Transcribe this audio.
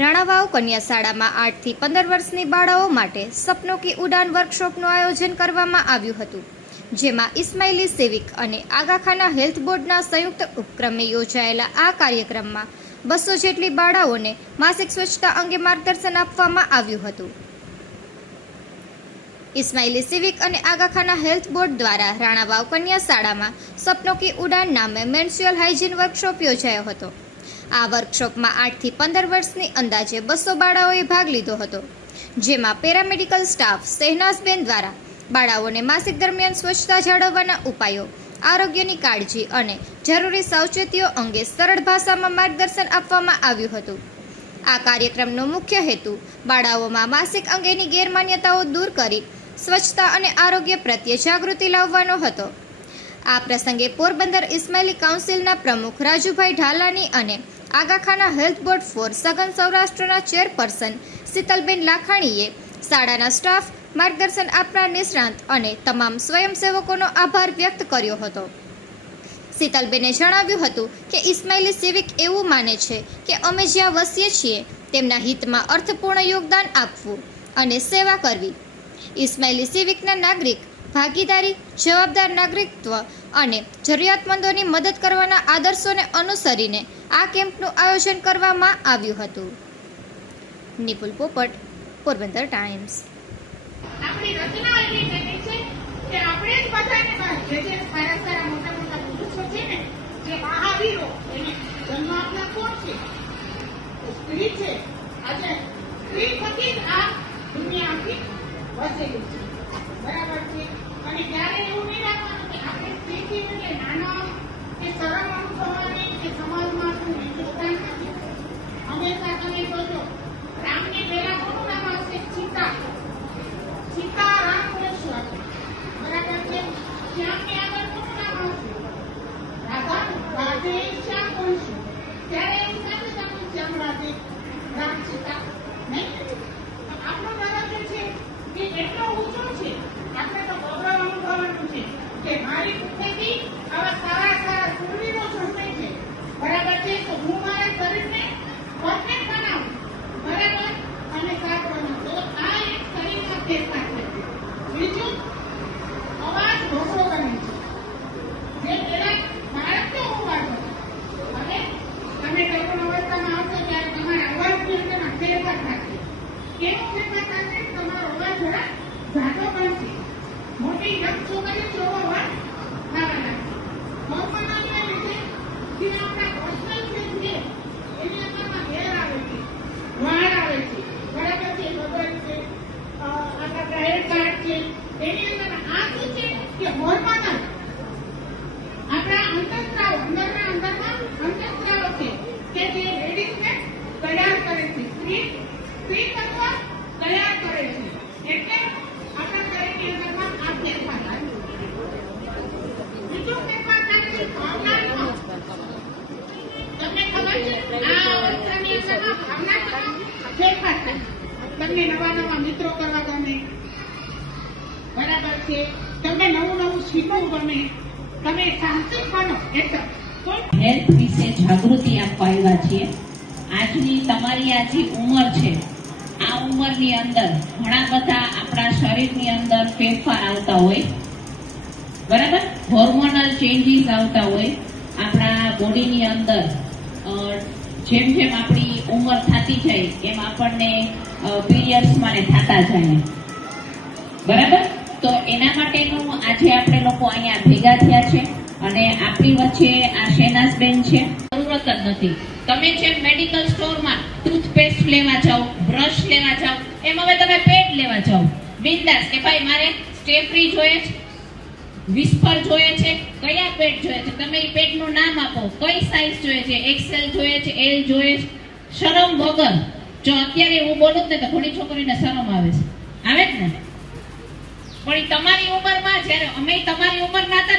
રાણાવાવ કન્યા શાળામાં 8 થી 15 વર્ષની બાળાઓ માટે સપનો કી ઉડાન વર્કશોપનું આયોજન કરવામાં આવ્યું હતું, જેમાં ઇસ્માઇલી સિવિક અને આગાખાના હેલ્થ બોર્ડના સંયુક્ત ઉપક્રમે યોજાયેલા આ કાર્યક્રમમાં 200 જેટલી બાળાઓને માસિક સ્વચ્છતા અંગે માર્ગદર્શન આપવામાં આવ્યું હતું. ઇસ્માઇલી સિવિક અને આગાખાના હેલ્થ બોર્ડ દ્વારા રાણાવાવ કન્યા શાળામાં સપનો કી ઉડાન નામે મેન્સ્ટ્રુઅલ હાઇજીન વર્કશોપ યોજાયો હતો. આ વર્કશોપમાં 8 થી 15 વર્ષની અંદાજે 200 બાળાઓએ ભાગ લીધો હતો, જેમાં પેરામેડિકલ સ્ટાફ શહેનાઝબેન દ્વારા બાળાઓને માસિક દરમિયાન સ્વચ્છતા જાળવવાના ઉપાયો, આરોગ્યની કાળજી અને જરૂરી સાવચેતીઓ અંગે સરળ ભાષામાં માર્ગદર્શન આપવામાં આવ્યું હતું. આ કાર્યક્રમનો મુખ્ય હેતુ બાળાઓમાં માસિક અંગેની ગેરમાન્યતાઓ દૂર કરી સ્વચ્છતા અને આરોગ્ય પ્રત્યે જાગૃતિ લાવવાનો હતો. આ પ્રસંગે પોરબંદર ઇસ્માઇલી કાઉન્સિલના પ્રમુખ રાજુભાઈ ઢાલાની અને આગાખાના હેલ્થ બોર્ડ ફોર સઘન સૌરાષ્ટ્રના ચેરપર્સન શીતલબેન લાખાણીએ શાળાના સ્ટાફ, માર્ગદર્શન આપનાર નિષ્ણાંત અને તમામ સ્વયંસેવકોનો આભાર વ્યક્ત કર્યો હતો. શીતલબેને જણાવ્યું હતું કે ઇસ્માઇલી સિવિક એવું માને છે કે અમે જ્યાં વસીએ છીએ તેમના હિતમાં અર્થપૂર્ણ યોગદાન આપવું અને સેવા કરવી. ઇસ્માઇલી સિવિકના નાગરિક ભાગીદારી, જવાબદાર નાગરિકત્વ અને જરૂરિયાતમંદોની મદદ કરવાના આદર્શોને અનુસરીને આ કેમ્પનું આયોજન કરવામાં આવ્યું હતું. નિપુલ પોપટ, પોરબંદર ટાઈમ્સ. આપણી રચના એવી થઈ છે કે આપણે જ બધાને જે સારા મોટા મોટા પુરુષો છે ને, જે મહાવીરો, એને જન્મ આપનાર કોણ છે? સ્ત્રી છે. આજે સ્ત્રી થકી જ આ દુનિયા આખી વસેલી છે. બરાબર છે. અને ત્યારે એવું નહીં રાખવાનું કે આપણે સ્ત્રીથી એટલે નાના કે શરમ અનુભવવાની કે સમાજમાં શું હિન્દુસ્તાન નથી. હંમેશા તમે જોજો, રામની પહેલા કોનું નામ આવશે? સીતા. સીતા રામ કહીશું આપણે. બરાબર છે. શ્યામની આગળ કોનું નામ આવશે? રાધા. રાધે શ્યામ કહીશું. ત્યારે એની સાથે તમે શ્યામ રાધે રામ સીતા નહીં. આપણો બરાબર છે કે એટલો ઊંચો છે, આપણે તો ગૌરવ અનુભવવાનું છે કે મારી પુત્રથી આવા સારા સુરવીરો જન્મે છે. બરાબર છે. તો હું મારા શરીરને પરફેક્ટ બનાવું, બરાબર, અને સાફ બનાવું. તો આ એક શરીરના ફેરફાર છે. બીજું, અવાજ ઘોષો બને છે. જે પેલા બાળક તો હોવા જોઈએ, અને તમે તરુણ અવસ્થામાં આવશો ત્યારે તમારા અવાજની અંદરના ફેરફાર થશે. કેવો ફેરફાર થશે? તમારો અવાજ થોડા જાતો બનશે. મોટી યંગ છોકરી જોવો અવાજ થવા લાગશે. હોર્મોનલના લીધે જે આપણા પર્સનલ ફેસ છે એની અંદરમાં હેર આવે છે, વાળ આવે છે. બરાબર છે. બબલ છે, આપણા ડાયટ કાર્ડ છે, એની અંદર આ શું છે કે હોર્મોનલ આપણા અંતઃસ્ત્રાવ, અંદરમાં અંતઃસ્ત્રાવ છે કે જે લેડીઝને તૈયાર કરે છે. સ્ત્રી તત્વ તૈયાર કરે છે. એટલે આપણા શરીરની અંદરમાં આ ફેરફાર થાય. બીજો ફેરફાર થાય છે ભાવનાત્મક. તમને ખબર છે આ અવસ્થાની અંદરમાં ભાવનાત્મક ફેરફાર થાય. તમને નવા મિત્રો કરવા ગમે, બરાબર છે. તમને નવું શીખવું ગમે, તમે સાહસિક બનો. એટલે હેલ્થ વિશે જાગૃતિ આપવા આવ્યા છીએ. આજની તમારી આ જે ઉંમર છે, આ ઉંમરની અંદર ઘણા બધા આપણા શરીરની અંદર ફેરફાર આવતા હોય, બરાબર, હોર્મોનલ ચેન્જીસ આવતા હોય આપણા બોડીની અંદર. જેમ જેમ આપણી ઉંમર થતી જાય એમ આપણને પીરિયડ્સ મને થતા જાય, બરાબર. તો એના માટેનું આજે આપણે લોકો અહીંયા ભેગા થયા છે અને આપણી વચ્ચે આ શહેનાઝબેન છે. જરૂરત જ નથી. તમે જેમ મેડિકલ સ્ટોરમાં ટૂથપેસ્ટ લેવા જાઓ, બ્રશ લેવા જાઓ, એમ હવે તમે પેડ લેવા જાઓ બિંદાસ કે ભાઈ મારે સ્ટે ફ્રી જોઈએ છે, વિસ્પર જોઈએ છે, કયા પેડ જોઈએ છે, તમે એ પેડનું નામ આપો, કઈ સાઈઝ જોઈએ છે, એક્સેલ જોઈએ છે, એલ જોઈએ છે, શરમ વગર. જો અત્યારે હું બોલું ને તો ઘણી છોકરીને શરમ આવે છે, આવે જ ને. પણ તમારી ઉંમરમાં, જ્યારે અમે તમારી ઉંમરના હતા ને